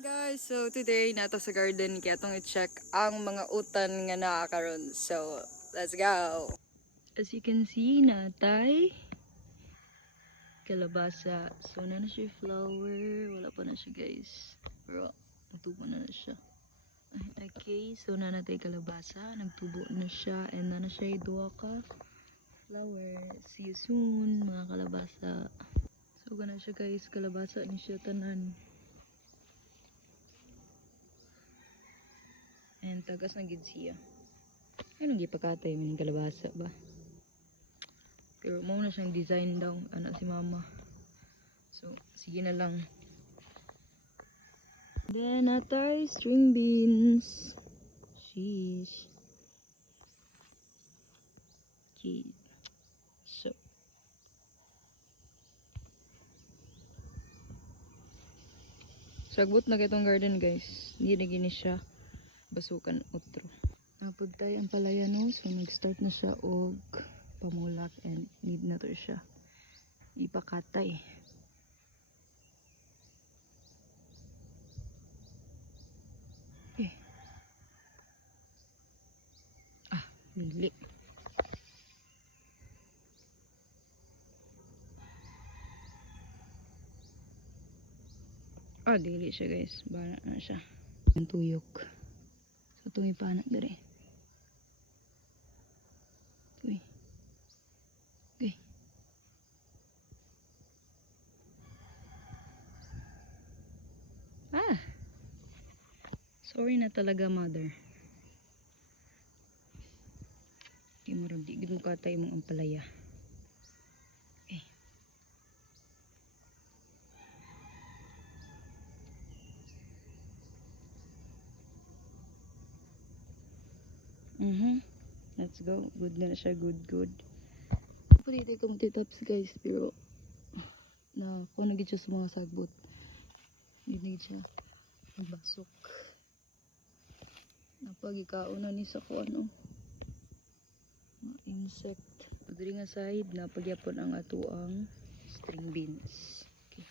Guys, so today nato sa garden kaya itong i-check ang mga utan nga nakakaroon. So, let's go! As you can see, natay kalabasa. So, na siya flower. Wala pa na siya guys. Pero, natubo na siya. Okay, so na natay kalabasa. Nagtubo na siya. And na siya duwa ka flower. See you soon, mga kalabasa. So, gana siya guys. Kalabasa ni siya tanan. And tagas na gid siya. Anong gipakatay man yung kalabasa ba? Pero mo na siyang design daw anak si mama. So sige na lang. Then atay string beans. Sheesh. Okay. So sagbot na kitong garden guys. Hindi na gini siya basukan utro. Napod tayo ang palaya no. So nag-start na siya og pamulak and need na to siya ipakatay. Okay. Dili. Dili siya guys. Bana na siya. Ang tuyok. So itong ipanak dari. Okay. Okay. Sorry na talaga mother. Okay, marang di gid mo katay mong ampalaya. Okay. Let's go. Good na siya. Good. Pwede tayo kong titaps guys. Pero na kung nagit siya sa mga sagbot. Hindi siya magbasok. Napagikaon na ni sa ko ano. Mga insect. Pagdiri nga side na pagyapon ang atuang string beans. Okay.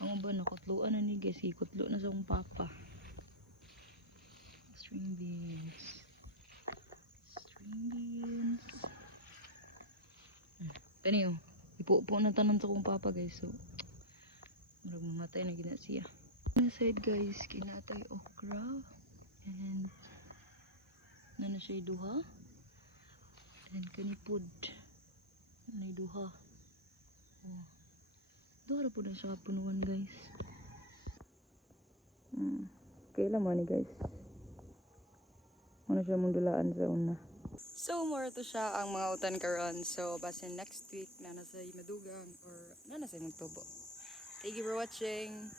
Ang ba nakutluan na ni guys. Ikutlo na sa akong papa. String beans. Kani oh. Ipo-upo na tanan sa akong papa guys. So marag mamatay na gina siya. On the side guys, kinatay okra. And na siya duha. And kanipod. Nanay duha. Duha po na siya kapunuan guys. Kailan mo ni guys. Ano siya mong dulaan sa una. So, more to siya ang mga utan karon. So, basin next week na nasa madugang or na nasa magtubo. Thank you for watching.